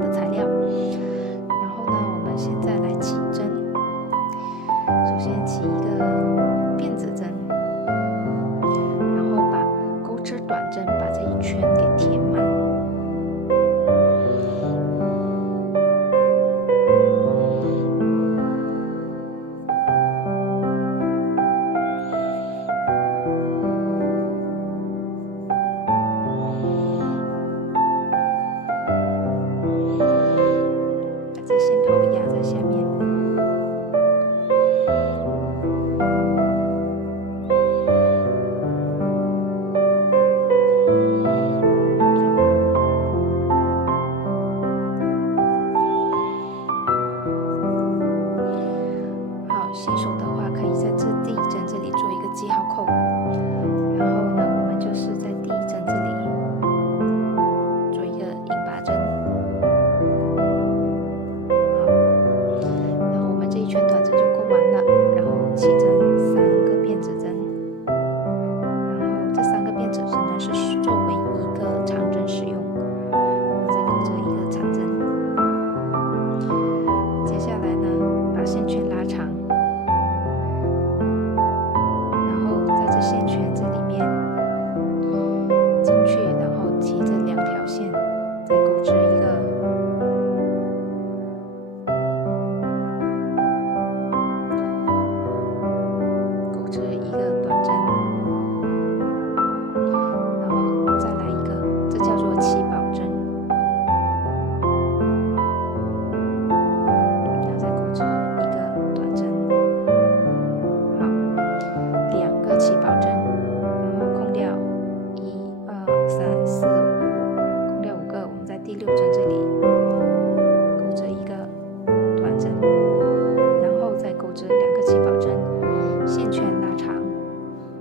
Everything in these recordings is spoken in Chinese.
的材料。然后呢，我们现在来起针。首先起一个辫子针，然后把钩织短针把这一圈给填满。把这线头压在下面。新手的话，可以在这第一针这里做一个记号扣，然后呢，我们就是在第一针这里做一个引拔针。好，然后我们这一圈短针就钩完了，然后起针3个辫子针，然后这3个辫子针呢是作为一个长针使用，然后再钩这一个长针。接下来呢，把线圈拉长。线圈这里面进去，然后提着2条线，再钩织一个短针，然后再来一个，这叫做起宝针，然后再钩织一个短针。好，2个起宝针，然后空掉1、2、3、4、5，空掉5个，我们在第6针这里钩织一个短针，然后再钩织2个起宝针，线圈拉长，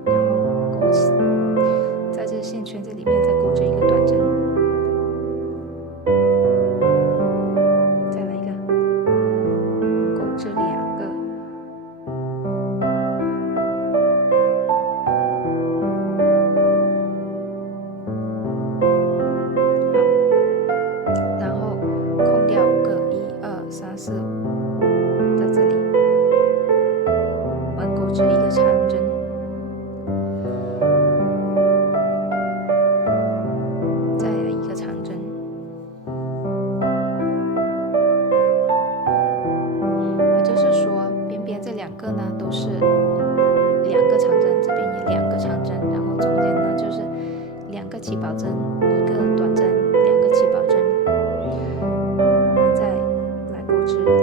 然后钩起，在这线圈这里面再钩织一个短针，再来一个，钩织2个。4、5，在这里我们钩织一个长针，再来一个长针，也就是说边边这2个呢都是2个长针，这边也2个长针，然后中间呢就是2个起宝针，1个短针，2个起宝针。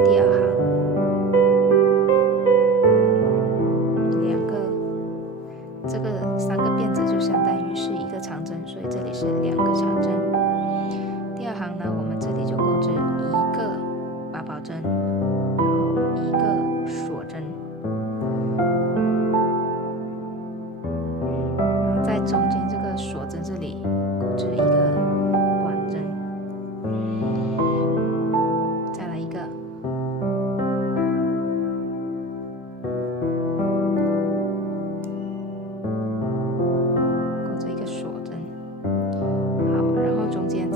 第2行2个，这个3个辫子就相当于是1个长针，所以这里是2个长针。第2行呢，我们这里就钩织1个八宝针，然后1个锁针，然后在中间这个锁针这里钩织一个短针，再来一个。中间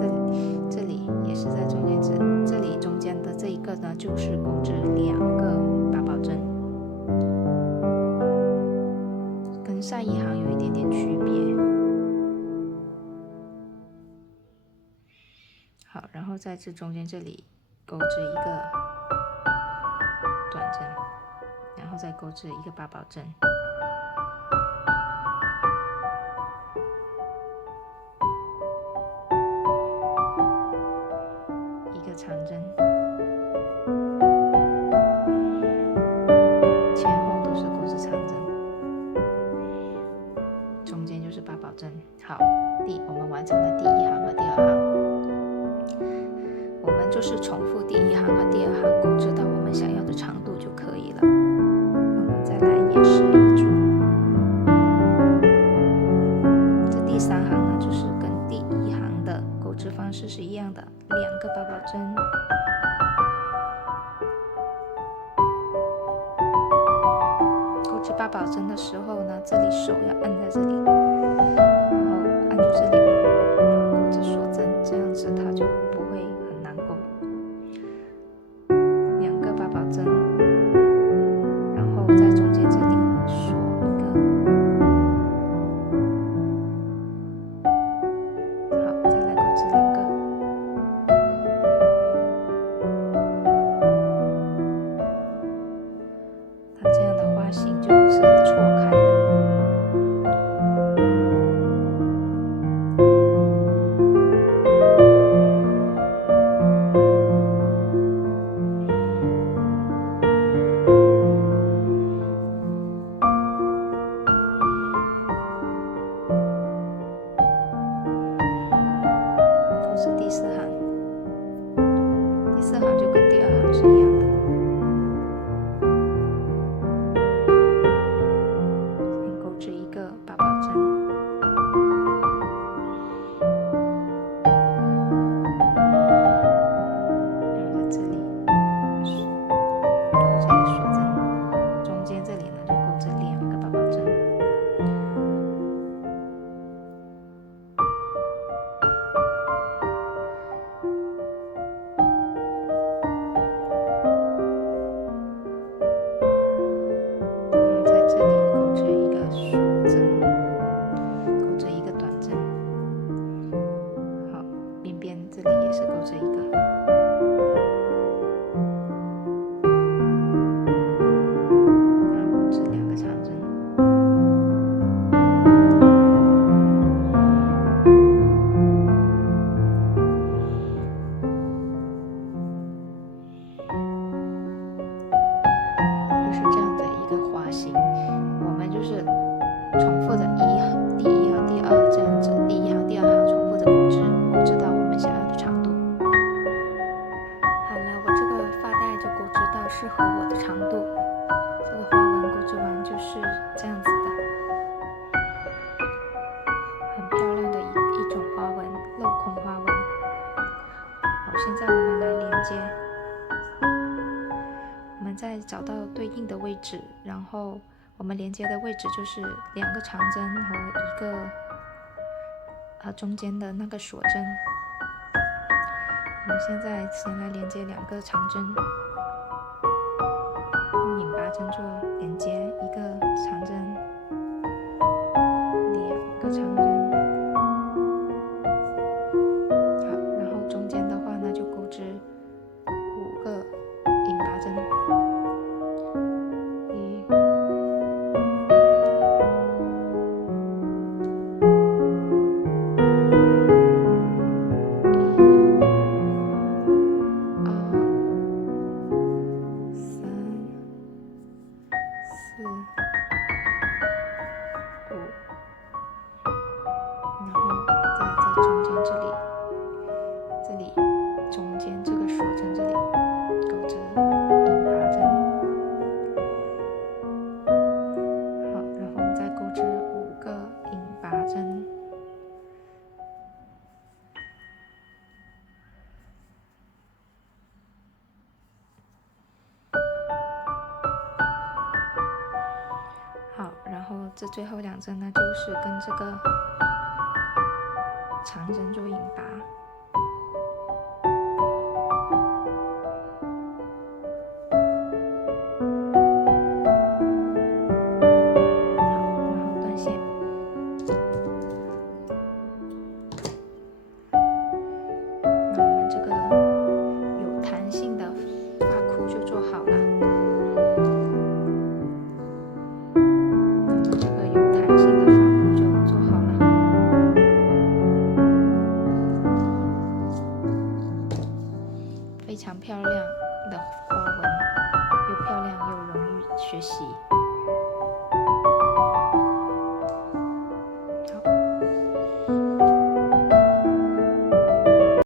这里也是在中间这里中间的这一个呢，就是钩织2个八宝针，跟上一行有一点点区别。好，然后在这中间这里钩织一个短针，然后再钩织一个八宝针。长针，前后都是钩织长针，中间就是八宝针。好，我们完成了第1行和第2行，我们就是重复第1行和第2行，钩织到我们想要的长度就可以了。我们再来演示一组，这第3行呢，就是跟第1行的钩织方式是一样的，2个八宝针。八宝针的时候呢，这里手要按在这里，然后按住这里，然后钩织锁针，这样子它就不会很难钩。适合我的长度。这个花纹钩织完就是这样子的，很漂亮的一种花纹，镂空花纹。好，现在我们来连接，我们再找到对应的位置，然后我们连接的位置就是2个长针和一个中间的那个锁针。我们现在先来连接2个长针，用引拔针做连接，一个长针，2个长针。好，然后中间的话呢就钩织5个引拔针。然后在中间这里中间这个锁针这里钩织引拔针。好，然后我们再钩织5个引拔针。好，然后这最后2针呢，就是跟这个长针做引拔。好，然后断线。那我们这个有弹性的发箍就做好了。非常漂亮的花纹，又漂亮又容易学习。